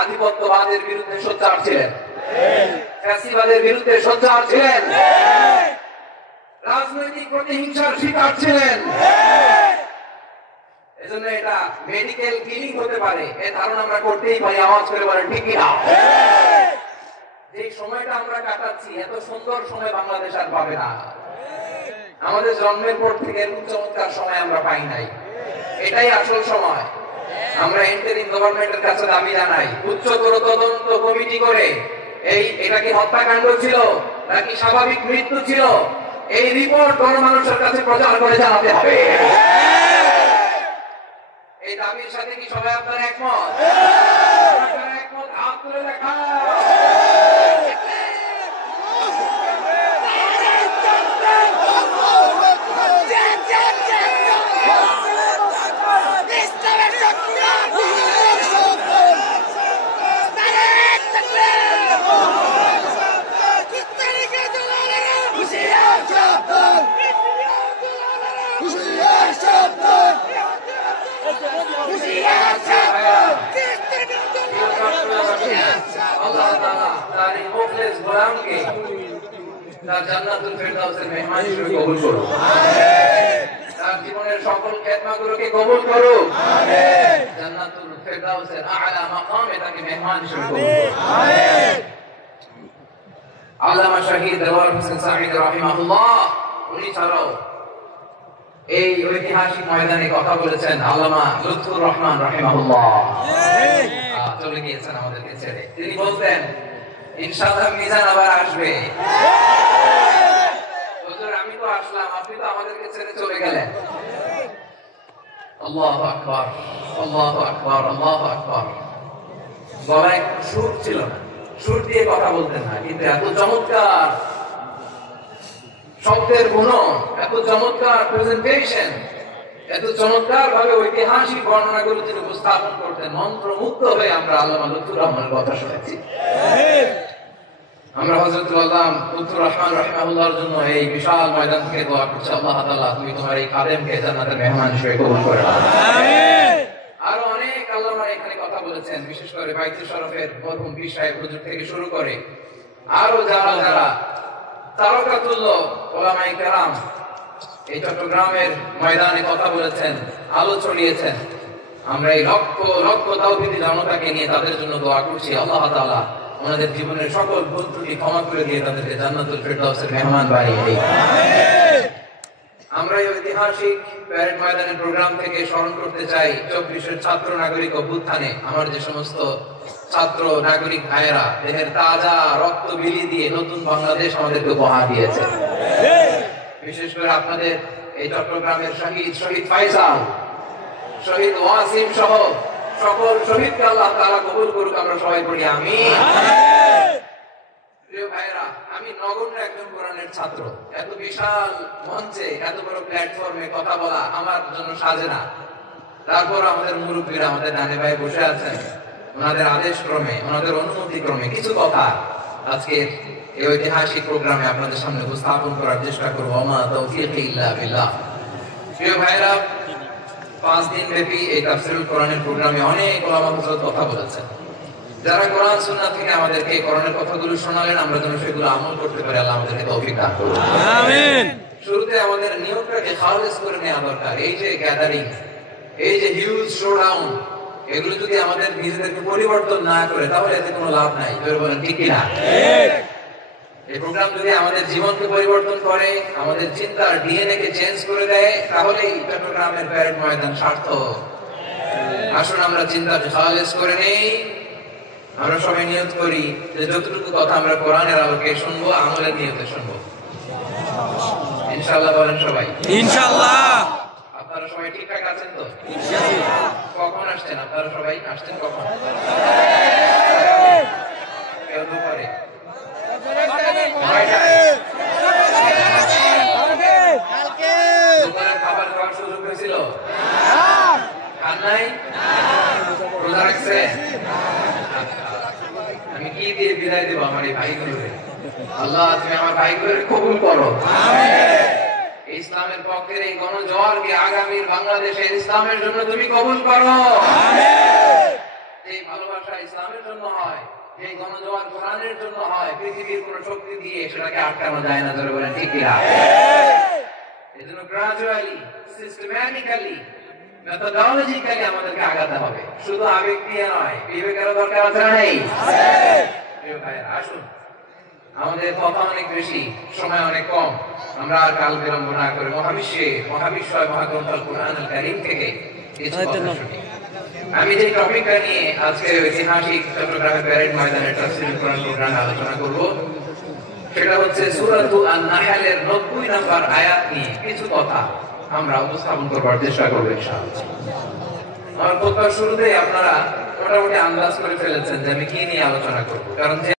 আধিপত্যবাদের বিরুদ্ধে সোচ্চার ছিলেন, ফ্যাসিবাদের বিরুদ্ধে সোচ্চার ছিলেন, রাজনৈতিক প্রতিহিংসার শিকার ছিলেন। এজন্য এটা মেডিকেল কিলিং হতে পারে এই ধারণা আমরা করতেই পারি। আওয়াজ করে বলেন ঠিক কিনা? যে সময়টা আমরা কাটাচ্ছি এত সুন্দর সময় বাংলাদেশ আর পাবে না। আমাদের জন্মের পর থেকে এরকম চমৎকার সময় আমরা পাই নাই। এটাই আসল সময়। আমরা ইন্টারিম গভর্নমেন্টের কাছে দাবি জানাই, উচ্চতর তদন্ত কমিটি করে এটা কি হত্যাকাণ্ড ছিল নাকি স্বাভাবিক মৃত্যু ছিল, এই রিপোর্ট গণমানুষের কাছে প্রচার করে জানাতে হবে। এই দাবির সাথে কি সবাই আপনারা একমত? একমত, হাত তুলে দেখা। আল্লাহ তাআলা তার এই মুখলেস গোলামকে তার জান্নাতুল ফেরদাউসের মেহমান হিসেবে কবুল করুন। তার জীবনের সকল খেদমতগুলোকে কবুল করুন। জান্নাতুল ফেরদাউসের আলা মাকামে তাকে মেহমান হিসেবে কবুল করুন। আল্লামা শহীদ দেওয়ার হোসেন সাঈদ রাহিমাহুল্লাহ উনি ছাড়াও এই ঐতিহাসিক ময়দানে কথা বলেছেন আল্লামা লুৎফুর রহমান রাহিমাহুল্লাহ। চলে গিয়েছেন আমাদেরকে ছেড়ে। তিনি বলতেন ইনশাআল্লাহ মিজান আবার আসবে। হুজুর আমি তো আসলাম, আপনি তো আমাদেরকে ছেড়ে চলে গেলেন। আল্লাহু আকবার, আল্লাহু আকবার, আল্লাহু আকবার। গলায় সুর ছিল না, সুর দিয়ে কথা বলতেন না, কিন্তু এত চমৎকার শব্দের গুণন, এত চমৎকার প্রেজেন্টেশন, এত চমৎকার ভাবে ঐতিহাসিক বর্ণনাগুলো তিনি উপস্থাপন করতেন। মন্ত্রমুগ্ধ হয়ে আমরা আল্লামা লুৎফুর রহমানের কথা শুনেছি। আমরা হযরতুল আল্লাম লুৎফুর রহমান রাহিমাহুল্লাহর জন্য এই বিশাল ময়দান থেকে দোয়া করছি, আল্লাহ তাআলা তুমি তোমার এই খাদেমকে জান্নাতের মেহমান হিসেবে কবুল করে নাও। আমিন। আরো অনেক আল্লামা এখানে কথা বলেছেন, বিশেষ করে বাইতুল শরফের মরহুম পীর সাহেব হুজুর থেকে শুরু করে আরো যারা যারা তারকাতুল্য উলামায়ে কেরাম এই চট্টগ্রামের ময়দানে কথা বলেছেন, আলো ছড়িয়েছেন। আমরা এই লক্ষ লক্ষ তাওহীদি জনতাকে নিয়ে তাদের জন্য দোয়া করছি, আল্লাহ তাআলা ওনাদের জীবনের সকল ভুল ত্রুটি ক্ষমা করে দিয়ে তাদেরকে জান্নাতুল ফেরদাউসের মেহমান বানিয়ে দিন। আমিন। আমরা এই ঐতিহাসিক প্যারেড ময়দানের প্রোগ্রাম থেকে স্মরণ করতে চাই 24 ছাত্র নাগরিক অভ্যুত্থানে আমার যে সমস্ত ছাত্র নাগরিক ভাইয়েরা দেহের তাজা রক্ত বিলি দিয়ে নতুন বাংলাদেশ আমাদেরকে উপহার দিয়েছে। বিশেষ করে আপনাদের এই চট্টগ্রামের শহীদ ফাইসাল, শহীদ ওয়াসিম সহ সকল শহীদকে আল্লাহ তাআলা কবুল করুক। আমরা সবাই পড়ি আমিন। প্রিয় ভাইরা, আমি নগণ্য একজন কোরআনের ছাত্র। এত বিশাল মঞ্চে এত বড় প্ল্যাটফর্মে কথা বলা আমার জন্য সাজে না। তারপর আমাদের মুরব্বীরা আমাদের ডানে বায়ে বসে আছেন, ওনাদের আদেশ ক্রমে, ওনাদের অনুমতি ক্রমে কিছু কথা আজকে এই ঐতিহাসিক প্রোগ্রামে আপনাদের সামনে উপস্থাপন করার চেষ্টা করবো। ওমা তাওফীকি ইল্লা বিল্লাহ। প্রিয় ভাইরা, 5 দিন ব্যাপী এই তাফসীরুল কোরআনের প্রোগ্রামে অনেক ওলামা হযরত কথা বলেছেন। যারা কোরআন সুন্নাহ থেকে আমাদেরকে কোরআনের কথাগুলো শোনালেন, আমরা যেন সেগুলো আমল করতে পারি, আল্লাহ আমাদেরকে তৌফিক দান করুন। আমিন। শুরুতে আমাদের নিয়তটাকে খালেস করে নেওয়া দরকার। এই যে গ্যাদারিং, এই যে হিউজ শোডাউন, এগুলো যদি আমাদের নিজেদেরকে পরিবর্তন না করে তাহলে এতে কোনো লাভ নাই। বলেন ঠিক কিনা? এই প্রোগ্রাম যদি আমাদের জীবনকে পরিবর্তন করে, আমাদের চিন্তার ডিএনএ কে চেঞ্জ করে দেয়, তাহলেই চট্টগ্রামের প্যারেড ময়দান সার্থক। আসুন আমরা চিন্তাকে খালেস করে নেই। আমরা সবাই নিয়ত করি যে যতটুকু কথা আমরা কোরআনের আলোকে শুনবো, আমলের নিয়তে শুনবো ইনশাআল্লাহ। বলেন সবাই ইনশাআল্লাহ। আপনারা সবাই ঠিকঠাক আছেন তো? ইনশাআল্লাহ। কখন আসছেন আপনারা? সবাই আসছেন কখন? কেউ দুপুরে, খাবার খাওয়ার সুযোগ হয়েছিল? খান নাই? রোজা রাখছে? আমি কি দিয়ে বিদায় দেবো আমার এই ভাইগুলোকে? আল্লাহ তুমি আমার ভাইগুলোকে কবুল করো। ইসলামের পক্ষের এই গণজোয়ারকে আগামীর বাংলাদেশের ইসলামের জন্য তুমি কবুল করো। এই ভালোবাসা, ইসলামের জন্য হয়, যে গণজোয়ার কোরআনের জন্য হয়, পৃথিবীর কোন শক্তি দিয়ে সেটাকে আটকানো যায় না। ধরে বলেন ঠিক কিনা? এজন্য গ্রাজুয়ালি, সিস্টেম্যাটিক্যালি, মেথোডোলজিক্যালি আমাদেরকে আগাতে হবে, শুধু আবেগ দিয়ে নয়। বিবেকেরও দরকার আছে না নেই? প্রিয় ভাইয়েরা, আসুন, আমাদের কথা অনেক বেশি, সময় অনেক কম, আমরা আর কাল বিলম্ব না করে মহাবিশ্বয় মহাগ্রন্থ কুরআনুল কারীম থেকে কিছু কথা শুনি। আমি যে টপিকটা নিয়ে আজকে ঐতিহাসিক চট্টগ্রামের প্যারেড ময়দানে তাফসীরুল কোরআন প্রোগ্রামে আলোচনা করব, সেটা হচ্ছে সূরাতু আন-নাহলের 90 নম্বর আয়াত নিয়ে কিছু কথা আমরা উপস্থাপন করবার চেষ্টা করব ইনশাআল্লাহ। আমার খুতবার শুরুতেই আপনারা মোটামুটি আন্দাজ করে ফেলেছেন যে আমি কি নিয়ে আলোচনা করব, কারণ